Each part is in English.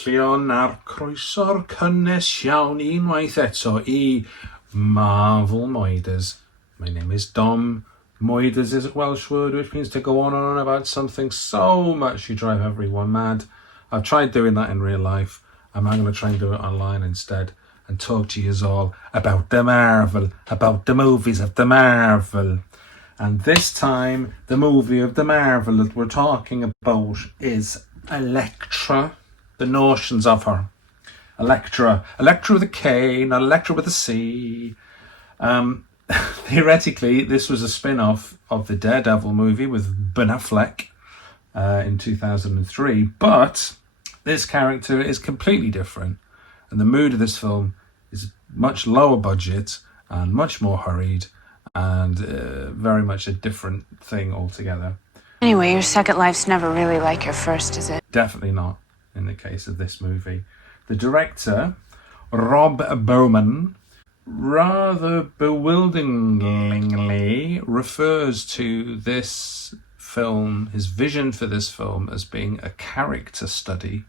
Cynhyrchion a'r croeso'r cynnes iawn unwaith eto I Marvel Moiders. My name is Dom. Moiders is a Welsh word which means to go on and on about something so much you drive everyone mad. I've tried doing that in real life. I'm now going to try and do it online instead and talk to you all about the Marvel, about the movies of the Marvel. And this time, the movie of the Marvel that we're talking about is Elektra, the notions of her. Elektra with a K, not Elektra with a C. Theoretically, this was a spin-off of the Daredevil movie with Ben Affleck in 2003, but this character is completely different, and the mood of this film is much lower budget and much more hurried, and very much a different thing altogether. Anyway, your second life's never really like your first, is it? Definitely not in the case of this movie. The director, Rob Bowman, rather bewilderingly refers to this film, his vision for this film, as being a character study.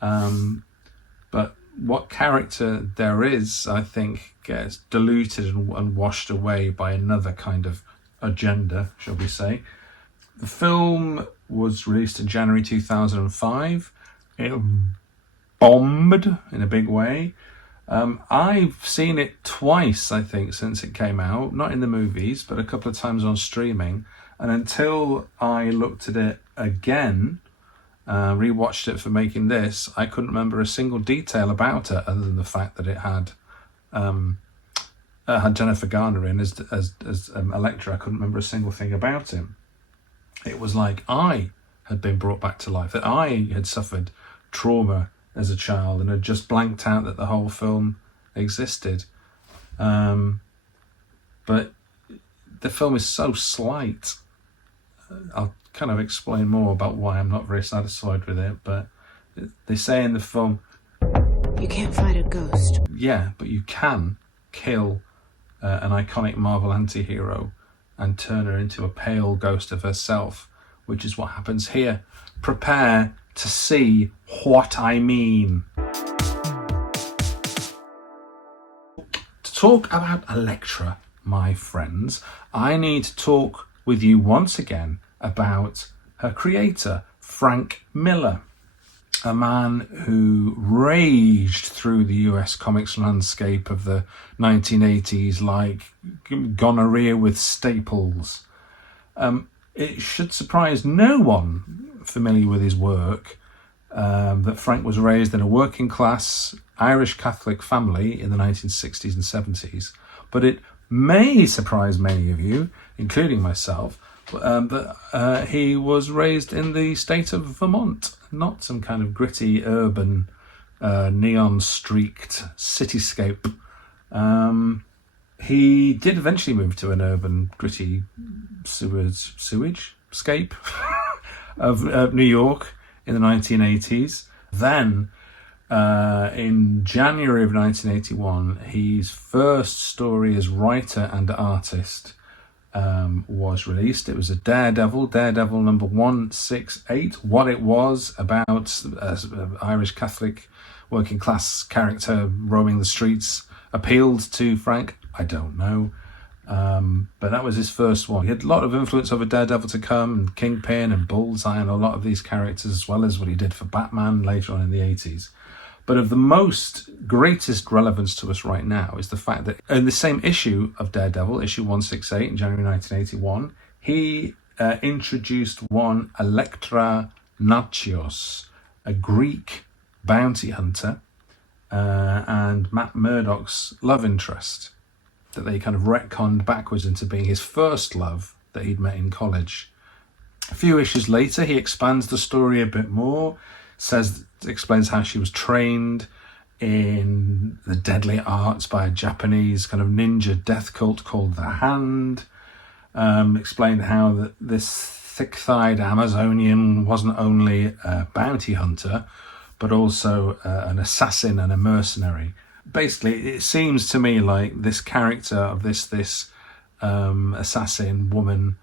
But what character there is, I think, gets diluted and washed away by another kind of agenda, shall we say. The film was released in January 2005. It bombed in a big way. I've seen it twice, I think, since it came out. Not in the movies, but a couple of times on streaming. And until I looked at it again, rewatched it for making this, I couldn't remember a single detail about it other than the fact that it had Jennifer Garner in as Elektra. I couldn't remember a single thing about him. It was like I had been brought back to life, that I had suffered trauma as a child and had just blanked out that the whole film existed. But the film is so slight. I'll kind of explain more about why I'm not very satisfied with it, but they say in the film, You can't fight a ghost. yeah, but you can kill an iconic Marvel anti-hero and turn her into a pale ghost of herself, which is what happens here. Prepare to see what I mean. To talk about Elektra, my friends, I need to talk with you once again about her creator, Frank Miller, a man who raged through the US comics landscape of the 1980s like gonorrhea with staples. It should surprise no one familiar with his work that Frank was raised in a working class Irish Catholic family in the 1960s and 70s, but it may surprise many of you, including myself, that he was raised in the state of Vermont, not some kind of gritty urban neon-streaked cityscape. He did eventually move to an urban gritty sewage-scape of New York in the 1980s. Then, in January of 1981, his first story as writer and artist was released. It was a Daredevil number 168. What it was about, an Irish Catholic working class character roaming the streets, appealed to Frank, I don't know. But that was his first one. He had a lot of influence over Daredevil to come, and Kingpin and Bullseye and a lot of these characters, as well as what he did for Batman later on in the 80s. But of the greatest relevance to us right now is the fact that in the same issue of Daredevil, issue 168 in January 1981, he introduced one Elektra Nachios, a Greek bounty hunter, and Matt Murdock's love interest, that they kind of retconned backwards into being his first love that he'd met in college. A few issues later, he expands the story a bit more, explains how she was trained in the deadly arts by a Japanese kind of ninja death cult called the Hand. Explained how that this thick-thighed Amazonian wasn't only a bounty hunter, but also an assassin and a mercenary. Basically, it seems to me like this character of this assassin woman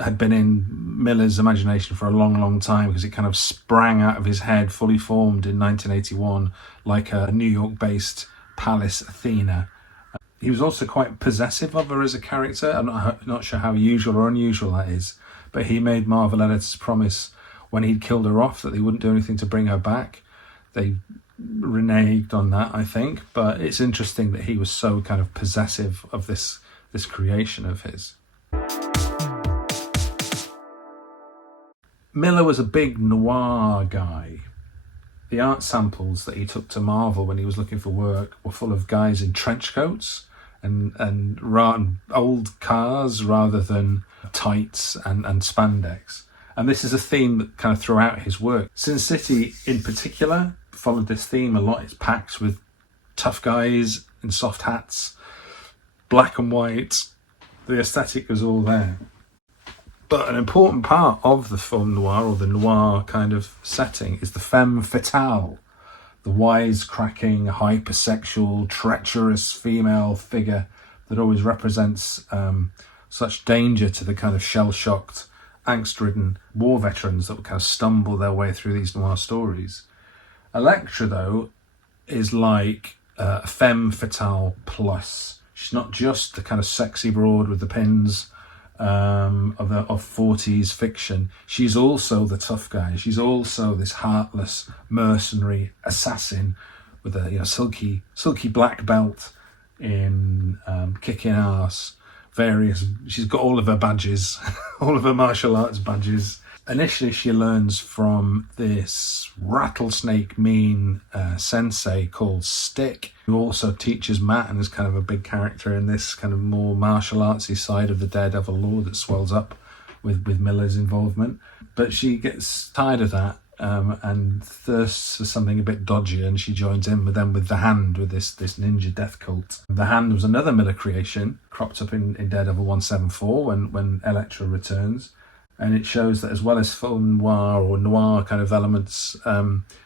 had been in Miller's imagination for a long, long time, because it kind of sprang out of his head, fully formed in 1981, like a New York-based Pallas Athena. He was also quite possessive of her as a character. I'm not sure how usual or unusual that is, but he made Marvel editors promise when he'd killed her off that they wouldn't do anything to bring her back. They reneged on that, I think, but it's interesting that he was so kind of possessive of this creation of his. Miller was a big noir guy. The art samples that he took to Marvel when he was looking for work were full of guys in trench coats and old cars rather than tights and spandex. And this is a theme that kind of throughout his work. Sin City in particular followed this theme a lot. It's packed with tough guys in soft hats, black and white. The aesthetic was all there. But an important part of the film noir, or the noir kind of setting, is the femme fatale, the wisecracking, hypersexual, treacherous female figure that always represents such danger to the kind of shell-shocked, angst-ridden war veterans that would kind of stumble their way through these noir stories. Elektra, though, is like a femme fatale plus. She's not just the kind of sexy broad with the pins of 40s fiction. She's also the tough guy. She's also this heartless mercenary assassin with a silky black belt in kicking ass. She's got all of her badges, all of her martial arts badges. Initially, she learns from this rattlesnake mean sensei called Stick, who also teaches Matt and is kind of a big character in this kind of more martial artsy side of the Daredevil lore that swells up with Miller's involvement. But she gets tired of that and thirsts for something a bit dodgy, and she joins in with the Hand, with this ninja death cult. The Hand was another Miller creation, cropped up in Daredevil 174 when Elektra returns. And it shows that as well as film noir or noir kind of elements,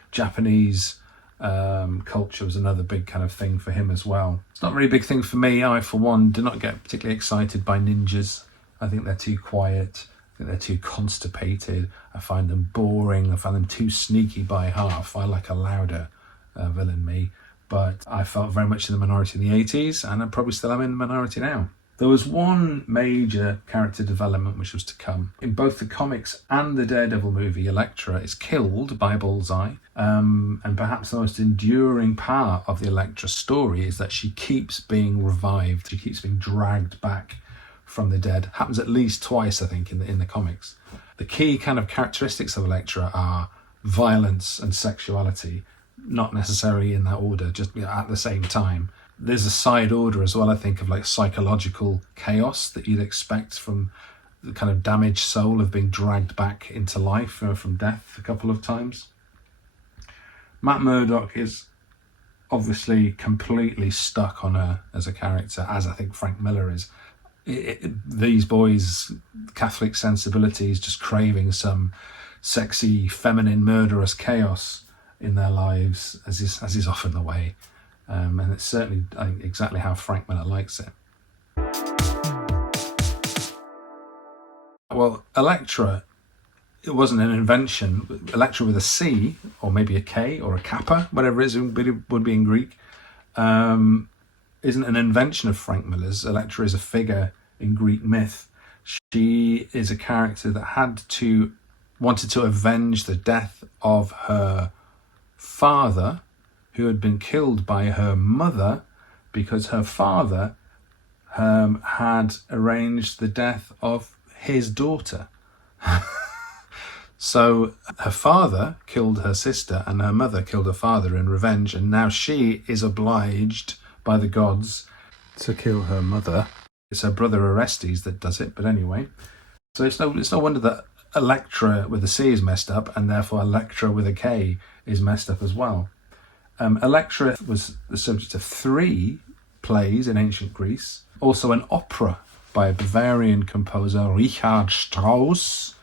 Japanese culture was another big kind of thing for him as well. It's not a really big thing for me. I, for one, do not get particularly excited by ninjas. I think they're too quiet. I think they're too constipated. I find them boring. I find them too sneaky by half. I like a louder villain, me. But I felt very much in the minority in the 80s, and I probably still am in the minority now. There was one major character development which was to come. In both the comics and the Daredevil movie, Elektra is killed by Bullseye, and perhaps the most enduring part of the Elektra story is that she keeps being revived. She keeps being dragged back from the dead. Happens at least twice, I think, in the comics. The key kind of characteristics of Elektra are violence and sexuality, not necessarily in that order, just at the same time. There's a side order as well, I think, of like psychological chaos that you'd expect from the kind of damaged soul of being dragged back into life from death a couple of times. Matt Murdock is obviously completely stuck on her as a character, as I think Frank Miller is. These boys' Catholic sensibilities, just craving some sexy, feminine, murderous chaos in their lives, as is often the way. And it's certainly, I think, exactly how Frank Miller likes it. Well, Elektra, it wasn't an invention. Elektra with a C, or maybe a K, or a kappa, whatever it is, would be in Greek, isn't an invention of Frank Miller's. Elektra is a figure in Greek myth. She is a character that wanted to avenge the death of her father, who had been killed by her mother because her father had arranged the death of his daughter. So her father killed her sister and her mother killed her father in revenge, and now she is obliged by the gods to kill her mother. It's her brother Orestes that does it, but anyway. So it's no wonder that Elektra with a C is messed up, and therefore Elektra with a K is messed up as well. Elektra was the subject of 3 plays in ancient Greece, also an opera by a Bavarian composer, Richard Strauss,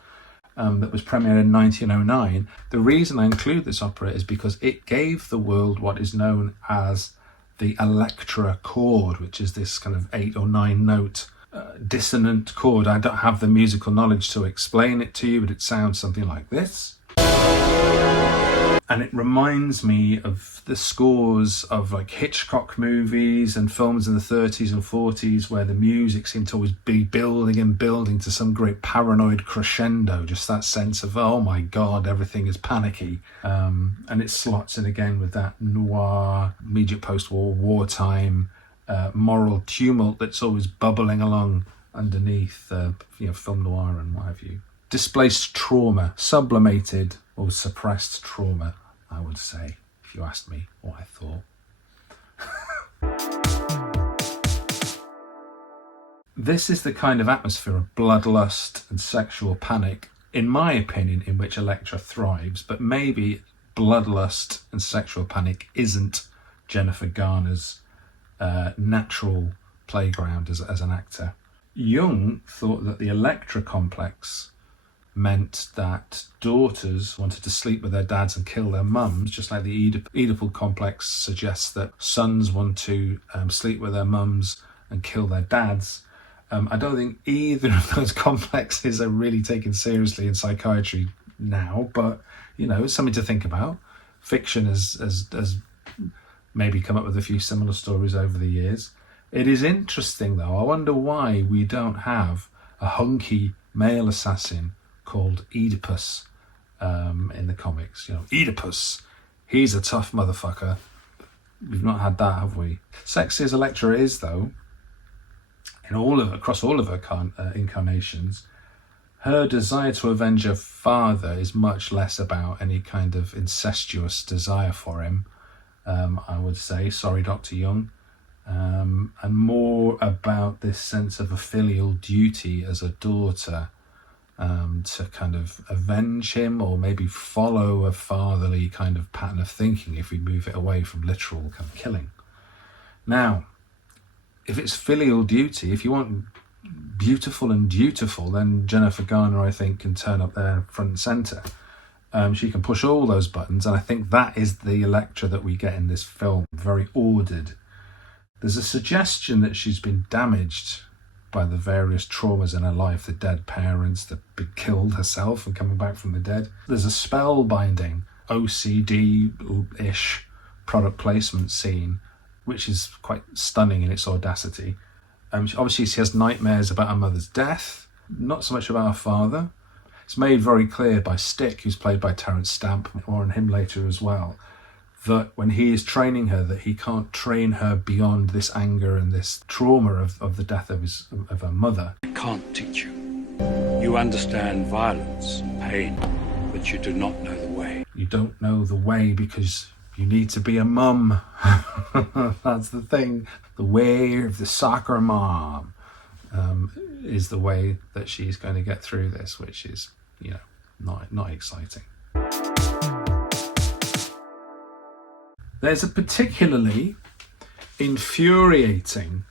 that was premiered in 1909. The reason I include this opera is because it gave the world what is known as the Elektra chord, which is this kind of 8 or 9 note dissonant chord. I don't have the musical knowledge to explain it to you, but it sounds something like this. And it reminds me of the scores of like Hitchcock movies and films in the 30s and 40s, where the music seemed to always be building and building to some great paranoid crescendo, just that sense of, oh my God, everything is panicky. And it slots in again with that noir, immediate post-war, wartime moral tumult that's always bubbling along underneath film noir and what have you. Displaced trauma, sublimated or suppressed trauma, I would say, if you asked me what I thought. This is the kind of atmosphere of bloodlust and sexual panic, in my opinion, in which Elektra thrives, but maybe bloodlust and sexual panic isn't Jennifer Garner's natural playground as an actor. Jung thought that the Elektra complex meant that daughters wanted to sleep with their dads and kill their mums, just like the Oedipal complex suggests that sons want to sleep with their mums and kill their dads. I don't think either of those complexes are really taken seriously in psychiatry now, but it's something to think about. Fiction has maybe come up with a few similar stories over the years. It is interesting though. I wonder why we don't have a hunky male assassin called Oedipus in the comics. Oedipus, he's a tough motherfucker. We've not had that, have we? Sexy as Elektra is, though, across all of her incarnations, her desire to avenge her father is much less about any kind of incestuous desire for him, I would say, sorry Dr. Jung, and more about this sense of a filial duty as a daughter, to kind of avenge him, or maybe follow a fatherly kind of pattern of thinking if we move it away from literal kind of killing. Now, if it's filial duty, if you want beautiful and dutiful, then Jennifer Garner, I think, can turn up there front and centre. She can push all those buttons, and I think that is the Elektra that we get in this film, very ordered. There's a suggestion that she's been damaged by the various traumas in her life, the dead parents, the been killed herself and coming back from the dead. There's a spellbinding OCD-ish product placement scene, which is quite stunning in its audacity. Obviously she has nightmares about her mother's death, not so much about her father. It's made very clear by Stick, who's played by Terence Stamp, or in him later as well, that when he is training her, that he can't train her beyond this anger and this trauma of the death of her mother. I can't teach you. You understand violence and pain, but you do not know the way. You don't know the way because you need to be a mum. That's the thing. The way of the soccer mom is the way that she's going to get through this, which is, not exciting. There's a particularly infuriating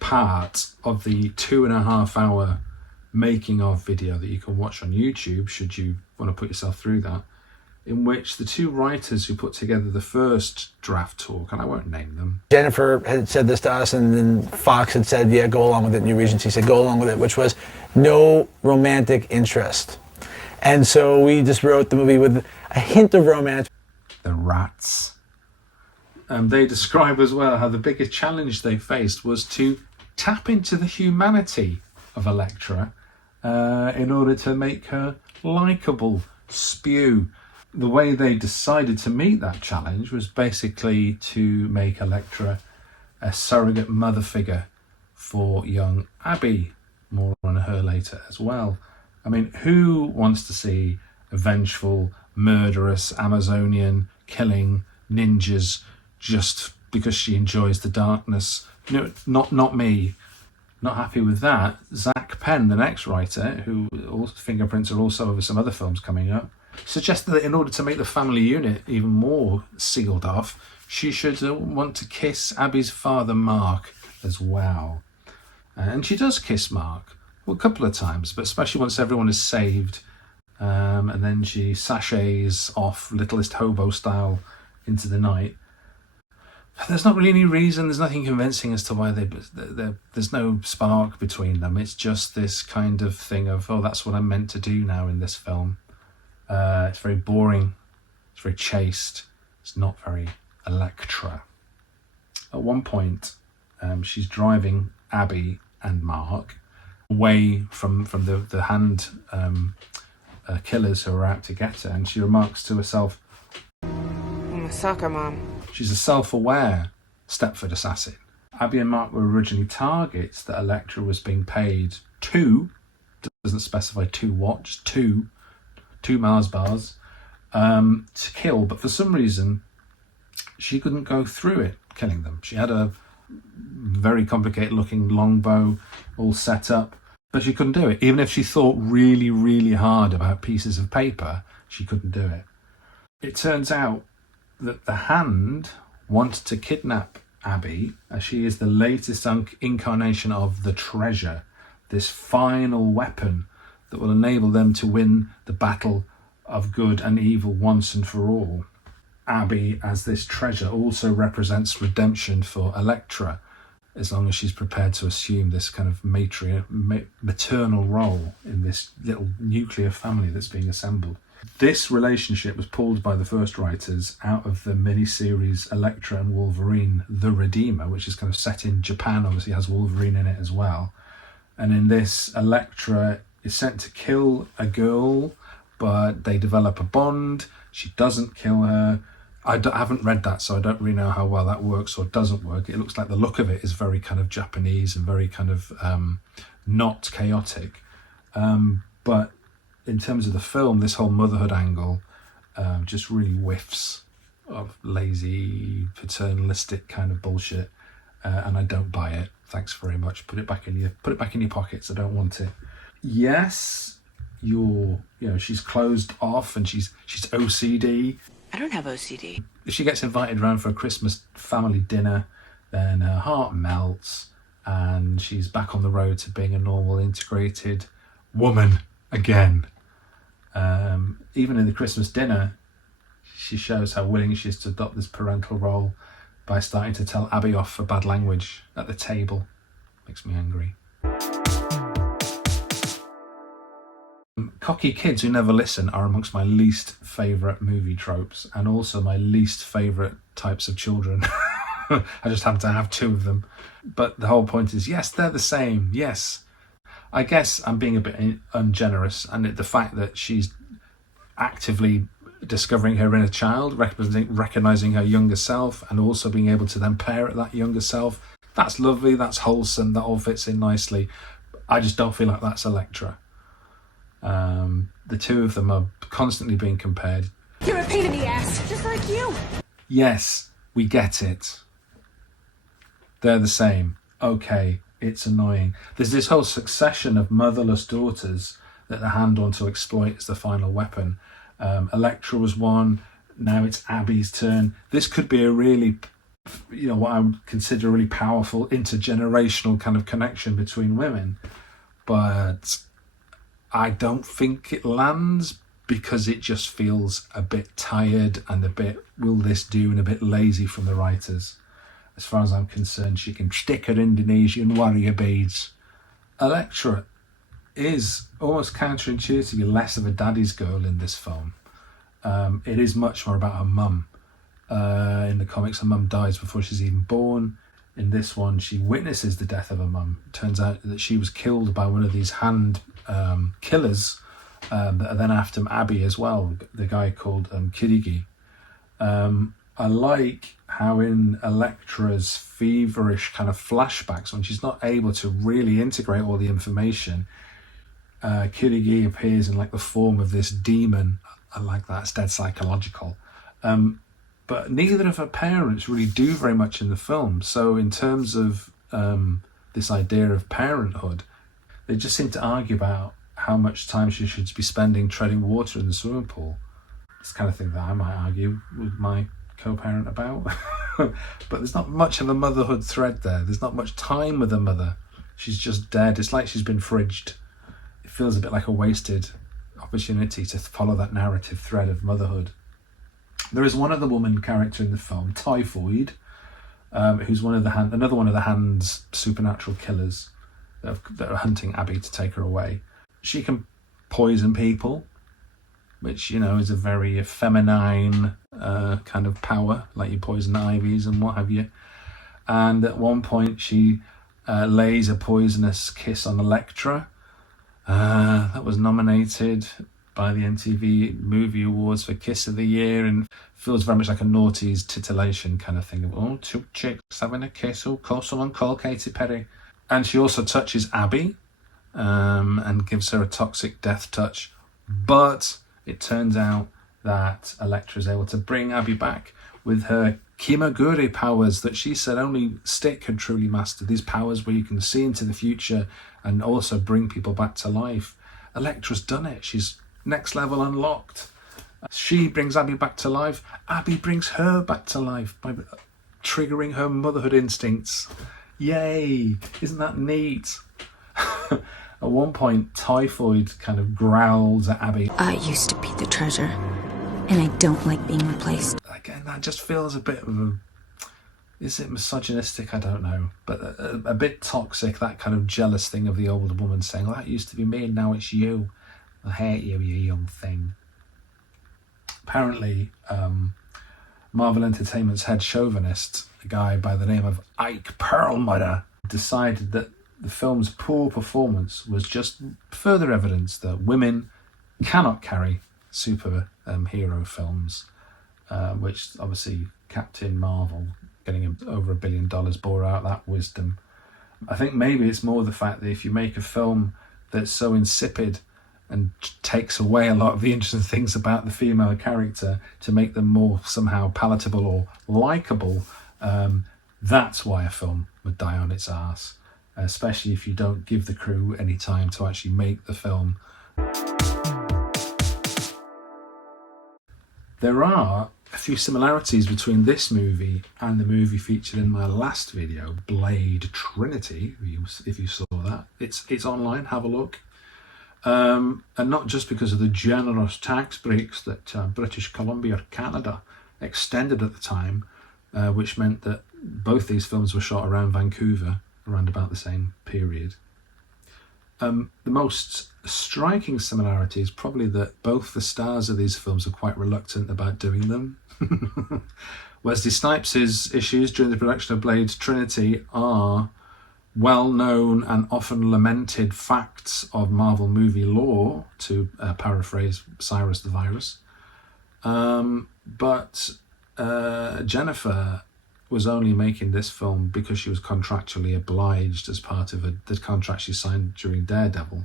part of the 2.5 hour making of video that you can watch on YouTube, should you want to put yourself through that, in which the two writers who put together the first draft talk, and I won't name them. Jennifer had said this to us, and then Fox had said, yeah, go along with it. New Regency said, go along with it, which was no romantic interest. And so we just wrote the movie with a hint of romance. The rats. They describe as well how the biggest challenge they faced was to tap into the humanity of Elektra in order to make her likeable, spew. The way they decided to meet that challenge was basically to make Elektra a surrogate mother figure for young Abby. More on her later as well. I mean, who wants to see a vengeful, murderous Amazonian killing ninjas just because she enjoys the darkness? Not me. Not happy with that. Zach Penn, the next writer, who fingerprints are also over some other films coming up, suggested that in order to make the family unit even more sealed off, she should want to kiss Abby's father, Mark, as well. And she does kiss Mark, well, a couple of times, but especially once everyone is saved. And then she sachets off, littlest hobo style, into the night. There's not really any reason. There's nothing convincing as to why there's no spark between them. It's just this kind of thing of, oh, that's what I'm meant to do now in this film. It's very boring. It's very chaste. It's not very Elektra. At one point, she's driving Abby and Mark away from the hand killers who are out to get her, and she remarks to herself, I'm a soccer mom. she's a self-aware Stepford assassin. Abby and Mark were originally targets that Elektra was being paid to, doesn't specify to what, just two Mars bars, to kill, but for some reason she couldn't go through it, killing them. She had a very complicated looking longbow all set up, but she couldn't do it. Even if she thought really, really hard about pieces of paper, she couldn't do it. It turns out that the Hand want to kidnap Abby, as she is the latest incarnation of the Treasure, this final weapon that will enable them to win the battle of good and evil once and for all. Abby, as this treasure, also represents redemption for Elektra, as long as she's prepared to assume this kind of maternal role in this little nuclear family that's being assembled. This relationship was pulled by the first writers out of the miniseries Elektra and Wolverine, The Redeemer, which is kind of set in Japan, obviously has Wolverine in it as well. And in this, Elektra is sent to kill a girl, but they develop a bond. She doesn't kill her. I haven't read that, so I don't really know how well that works or doesn't work. It looks like the look of it is very kind of Japanese and very kind of not chaotic. But in terms of the film, this whole motherhood angle just really whiffs of lazy, paternalistic kind of bullshit, and I don't buy it. Thanks very much. Put it back in your pockets. I don't want it. Yes, she's closed off and she's OCD. I don't have OCD. If she gets invited around for a Christmas family dinner, then her heart melts and she's back on the road to being a normal, integrated woman again. Even in the Christmas dinner, she shows how willing she is to adopt this parental role by starting to tell Abby off for bad language at the table. Makes me angry. Cocky kids who never listen are amongst my least favourite movie tropes, and also my least favourite types of children. I just happen to have two of them. But the whole point is, yes, they're the same, yes. I guess I'm being a bit ungenerous, and the fact that she's actively discovering her inner child, recognising her younger self, and also being able to then parent that younger self, that's lovely, that's wholesome, that all fits in nicely. I just don't feel like that's Elektra. The two of them are constantly being compared. You're a pain in the ass, just like you. Yes, we get it. They're the same. Okay, it's annoying. There's this whole succession of motherless daughters that the Hand want to exploit as the final weapon. Elektra was one. Now it's Abby's turn. This could be a really, what I would consider a really powerful intergenerational kind of connection between women. But I don't think it lands because it just feels a bit tired and a bit will this do and a bit lazy from the writers. As far as I'm concerned, she can stick her Indonesian warrior beads. Elektra is almost counterintuitively less of a daddy's girl in this film. It is much more about her mum. In the comics, her mum dies before she's even born. In this one, she witnesses the death of her mum. It turns out that she was killed by one of these Hand killers that are then after Abby as well, the guy called Kirigi. I like how in Elektra's feverish kind of flashbacks, when she's not able to really integrate all the information, Kirigi appears in like the form of this demon. I like that, it's dead psychological. But neither of her parents really do very much in the film. So in terms of this idea of parenthood, they just seem to argue about how much time she should be spending treading water in the swimming pool. It's the kind of thing that I might argue with my co-parent about. But there's not much of a motherhood thread there. There's not much time with her mother. She's just dead. It's like she's been fridged. It feels a bit like a wasted opportunity to follow that narrative thread of motherhood. There is one other woman character in the film, Typhoid, who's another one of the Hand's supernatural killers that are hunting Abby to take her away. She can poison people, which, you know, is a very feminine kind of power, like you poison ivies and what have you. And at one point she lays a poisonous kiss on Elektra. That was nominated by the MTV Movie Awards for Kiss of the Year, and feels very much like a naughty's titillation kind of thing. Of, oh, two chicks having a kiss, oh, call someone, call Katy Perry. And she also touches Abby and gives her a toxic death touch. But it turns out that Elektra is able to bring Abby back with her Kimagure powers that she said only Stick had truly mastered. These powers where you can see into the future and also bring people back to life. Elektra's done it. She's next level unlocked. She brings Abby back to life. Abby brings her back to life by triggering her motherhood instincts. Yay! Isn't that neat? At one point, Typhoid kind of growls at Abby. I used to be the treasure, and I don't like being replaced. Again, that just feels a bit of a... Is it misogynistic? I don't know. But a bit toxic, that kind of jealous thing of the older woman saying, well, that used to be me and now it's you. I hate you, you young thing. Apparently, Marvel Entertainment's head chauvinist, a guy by the name of Ike Perlmutter, decided that the film's poor performance was just further evidence that women cannot carry super hero films, which obviously Captain Marvel, getting him over $1 billion, bore out that wisdom. I think maybe it's more the fact that if you make a film that's so insipid and takes away a lot of the interesting things about the female character to make them more somehow palatable or likeable, that's why a film would die on its arse, especially if you don't give the crew any time to actually make the film. There are a few similarities between this movie and the movie featured in my last video, Blade Trinity, if you saw that. It's online, have a look. And not just because of the generous tax breaks that British Columbia or Canada extended at the time, which meant that both these films were shot around Vancouver around about the same period. The most striking similarity is probably that both the stars of these films are quite reluctant about doing them. Wesley Snipes' issues during the production of Blade Trinity are well-known and often lamented facts of Marvel movie lore, to paraphrase Cyrus the Virus. But Jennifer was only making this film because she was contractually obliged as part of the contract she signed during Daredevil.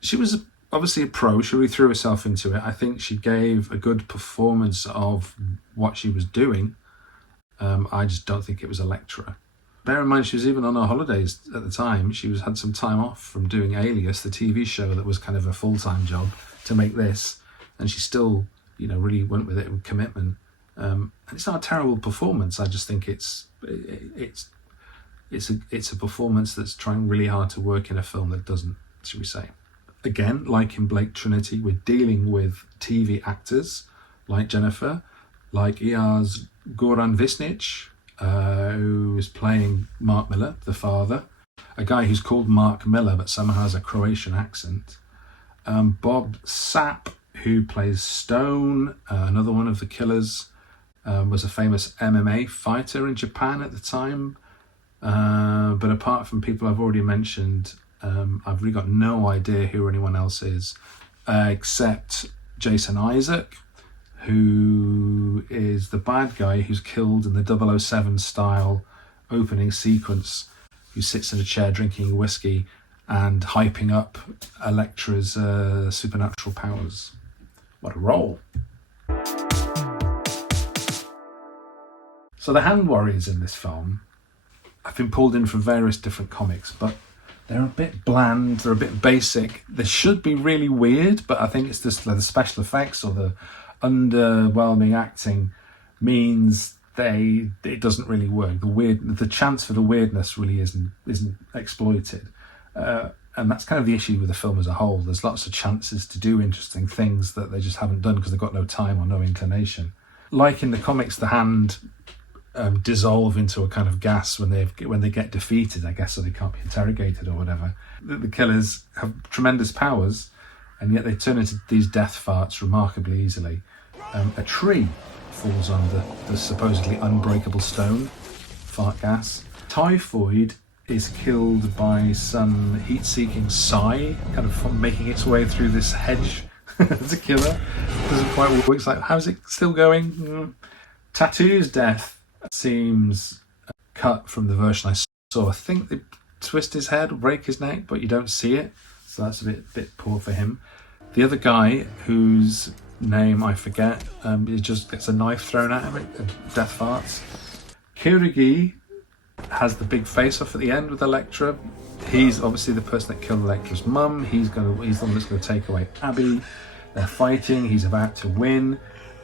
She was obviously a pro. She really threw herself into it. I think she gave a good performance of what she was doing. I just don't think it was Elektra. Bear in mind, she was even on her holidays at the time. She had some time off from doing Alias, the TV show that was kind of a full-time job, to make this, and she still, really went with it with commitment. And it's not a terrible performance. I just think it's a performance that's trying really hard to work in a film that doesn't, should we say. Again, like in Blade Trinity, we're dealing with TV actors like Jennifer, like ER's Goran Visnich, who is playing Mark Miller, the father, a guy who's called Mark Miller but somehow has a Croatian accent. Bob Sapp, who plays Stone, another one of the killers, was a famous MMA fighter in Japan at the time. But apart from people I've already mentioned, I've really got no idea who anyone else is, except Jason Isaac, who is the bad guy who's killed in the 007 style opening sequence, who sits in a chair drinking whiskey and hyping up Elektra's supernatural powers. What a role. So the Hand Warriors in this film have been pulled in from various different comics, but they're a bit bland, they're a bit basic. They should be really weird, but I think it's just the special effects or the underwhelming acting means it doesn't really work. The chance for the weirdness really isn't exploited. And that's kind of the issue with the film as a whole. There's lots of chances to do interesting things that they just haven't done because they've got no time or no inclination. Like in the comics, the Hand dissolve into a kind of gas when they get defeated, I guess, so they can't be interrogated or whatever. The killers have tremendous powers, and yet they turn into these death farts remarkably easily. A tree falls on the supposedly unbreakable stone, fart gas. Typhoid is killed by some heat-seeking sigh, kind of making its way through this hedge to kill her. Doesn't quite work. It's like, how's it still going? Tattoo's death seems cut from the version I saw. I think they twist his head or break his neck, but you don't see it, so that's a bit poor for him. The other guy, whose name I forget, he just gets a knife thrown at him, death farts. Kirigi has the big face-off at the end with Elektra. He's obviously the person that killed Elektra's mum. He's the one that's going to take away Abby. They're fighting. He's about to win,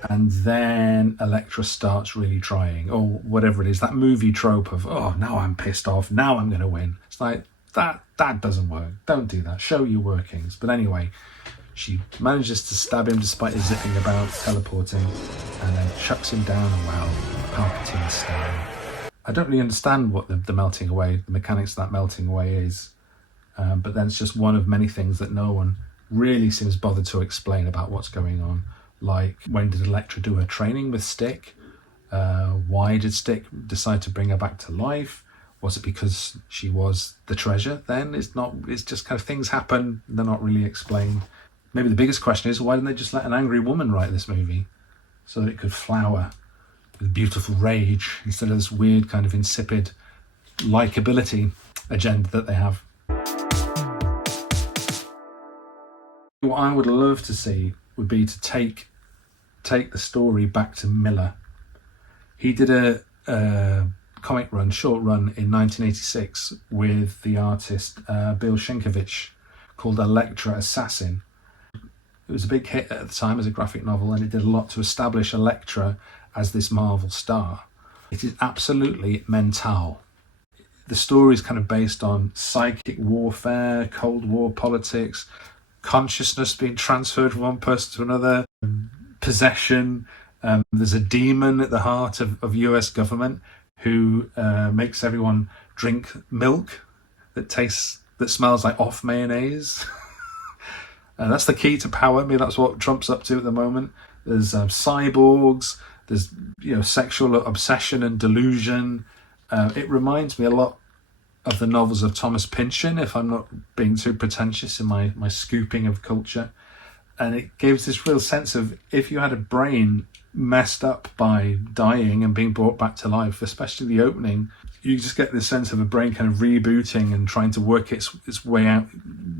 and then Elektra starts really trying, or whatever it is. That movie trope of, oh, now I'm pissed off. Now I'm going to win. It's like that doesn't work. Don't do that. Show your workings. But anyway, she manages to stab him despite his zipping about, teleporting, and then chucks him down a well, Palpatine style. I don't really understand what the melting away, the mechanics of that melting away is, but then it's just one of many things that no one really seems bothered to explain about what's going on. Like, when did Elektra do her training with Stick? Why did Stick decide to bring her back to life? Was it because she was the treasure then? It's just kind of things happen, they're not really explained. Maybe the biggest question is, why didn't they just let an angry woman write this movie so that it could flower with beautiful rage instead of this weird kind of insipid likability agenda that they have? What I would love to see would be to take the story back to Miller. He did a short run in 1986 with the artist Bill Sienkiewicz called Elektra Assassin. It was a big hit at the time as a graphic novel, and it did a lot to establish Elektra as this Marvel star. It is absolutely mental. The story is kind of based on psychic warfare, Cold War politics, consciousness being transferred from one person to another, possession. There's a demon at the heart of US government who makes everyone drink milk that smells like off mayonnaise. And that's the key to power. I mean, that's what Trump's up to at the moment. There's cyborgs. There's sexual obsession and delusion. It reminds me a lot of the novels of Thomas Pynchon, if I'm not being too pretentious in my scooping of culture. And it gives this real sense of, if you had a brain messed up by dying and being brought back to life, especially the opening, you just get this sense of a brain kind of rebooting and trying to work its way out,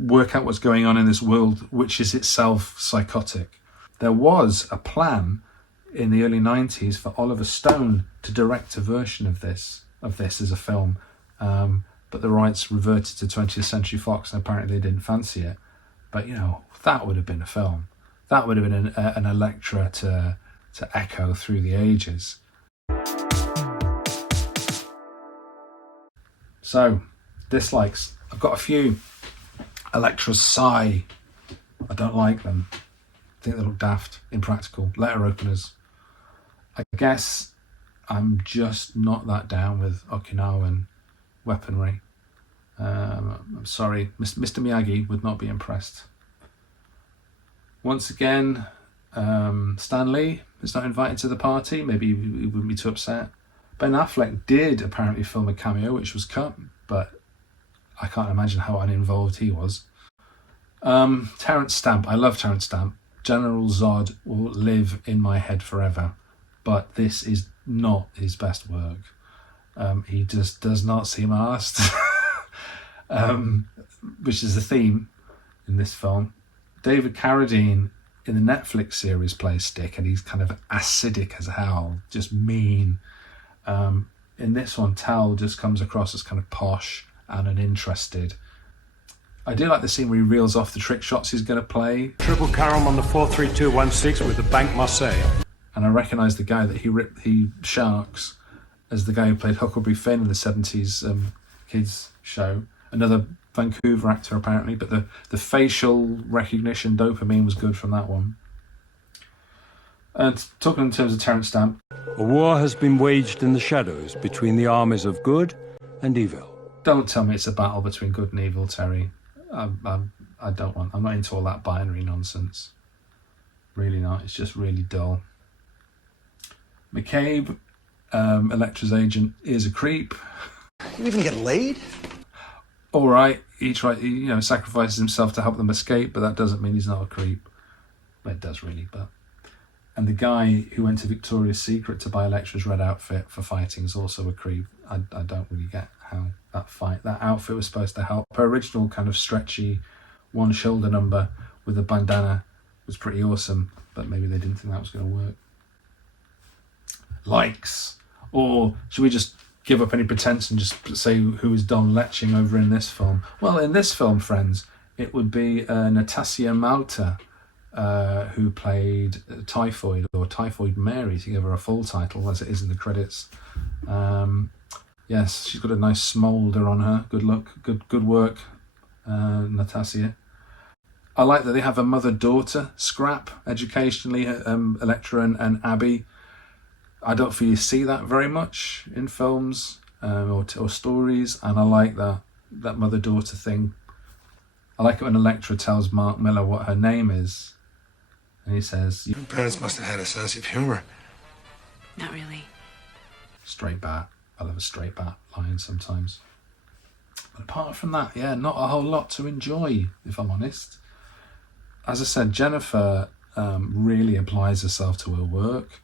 work out what's going on in this world, which is itself psychotic. There was a plan in the early 90s for Oliver Stone to direct a version of this as a film, but the rights reverted to 20th Century Fox, and apparently they didn't fancy it. But that would have been a film. That would have been an Elektra to echo through the ages. So, dislikes. I've got a few. Elektra's sigh. I don't like them. I think they look daft, impractical. Letter openers. I guess I'm just not that down with Okinawan weaponry. I'm sorry, Mr. Miyagi would not be impressed. Once again, Stan Lee is not invited to the party. Maybe he wouldn't be too upset. Ben Affleck did apparently film a cameo, which was cut, but I can't imagine how uninvolved he was. Terrence Stamp. I love Terrence Stamp. General Zod will live in my head forever, but this is not his best work. He just does not seem arsed, which is the theme in this film. David Carradine in the Netflix series plays Stick, and he's kind of acidic as hell, just mean. In this one, Tal just comes across as kind of posh and uninterested. I do like the scene where he reels off the trick shots he's going to play. Triple carom on the 43216 with the Bank Marseille. And I recognise the guy that he sharks as the guy who played Huckleberry Finn in the 70s kids show. Another Vancouver actor apparently, but the facial recognition dopamine was good from that one. And talking in terms of Terence Stamp, A war has been waged in the shadows between the armies of good and evil. don't tell me it's a battle between good and evil, Terry. I'm not into all that binary nonsense. Really not. It's just really dull. McCabe, Elektra's agent, is a creep. You even get laid? All right, he sacrifices himself to help them escape, but that doesn't mean he's not a creep. Well, it does really, but. And the guy who went to Victoria's Secret to buy Elektra's red outfit for fighting is also a creep. I don't really get how that outfit was supposed to help. Her original kind of stretchy one shoulder number with a bandana was pretty awesome, but maybe they didn't think that was going to work. Likes, or should we just give up any pretense and just say who is Don Letching over in this film? Well, in this film, friends, it would be Natasja Malta, who played Typhoid, or Typhoid Mary, to give her a full title, as it is in the credits. Yes, she's got a nice smoulder on her. Good look, good work, Natasja. I like that they have a mother-daughter scrap educationally, Elektra and Abby. I don't feel you see that very much in films or stories, and I like that mother-daughter thing. I like it when Elektra tells Mark Miller what her name is, and he says, Your parents must have had a sense of humor. Not really. Straight bat. I love a straight bat line sometimes. But apart from that, yeah, not a whole lot to enjoy, if I'm honest. As I said, Jennifer really applies herself to her work,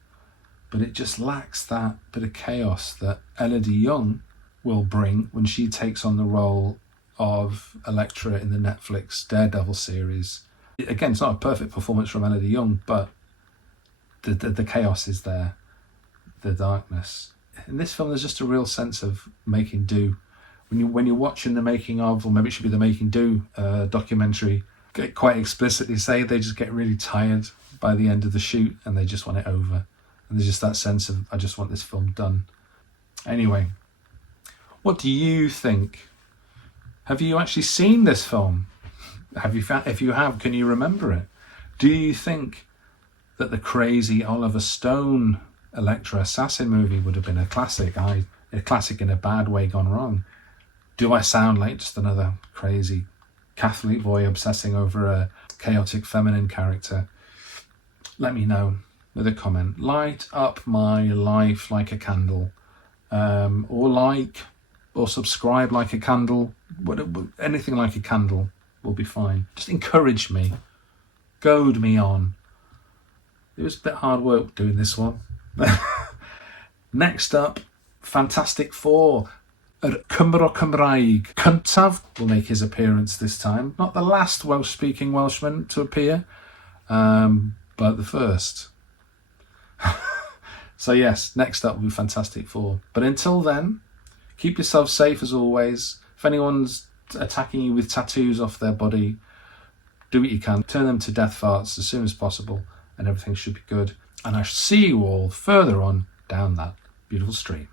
but it just lacks that bit of chaos that Elodie Young will bring when she takes on the role of Elektra in the Netflix Daredevil series. Again, it's not a perfect performance from Elodie Young, but the chaos is there, the darkness. In this film, there's just a real sense of making do. When you're watching the making of, or maybe it should be the making do documentary, quite explicitly say they just get really tired by the end of the shoot and they just want it over. And there's just that sense of, I just want this film done. Anyway, what do you think? Have you actually seen this film? If you have, can you remember it? Do you think that the crazy Oliver Stone Elektra Assassin movie would have been a classic? A classic in a bad way gone wrong. Do I sound like just another crazy Catholic boy obsessing over a chaotic feminine character? Let me know with a comment. Light up my life like a candle, or like or subscribe like a candle. Anything like a candle will be fine. Just encourage me, goad me on. It was a bit hard work doing this one. Next up, Fantastic Four. Cymro Cymraeg cyntaf will make his appearance this time. Not the last Welsh-speaking Welshman to appear, but the first. So yes, next up will be Fantastic Four. But until then, keep yourself safe as always. If anyone's attacking you with tattoos off their body, do what you can. Turn them to death farts as soon as possible, and everything should be good. And I shall see you all further on down that beautiful stream.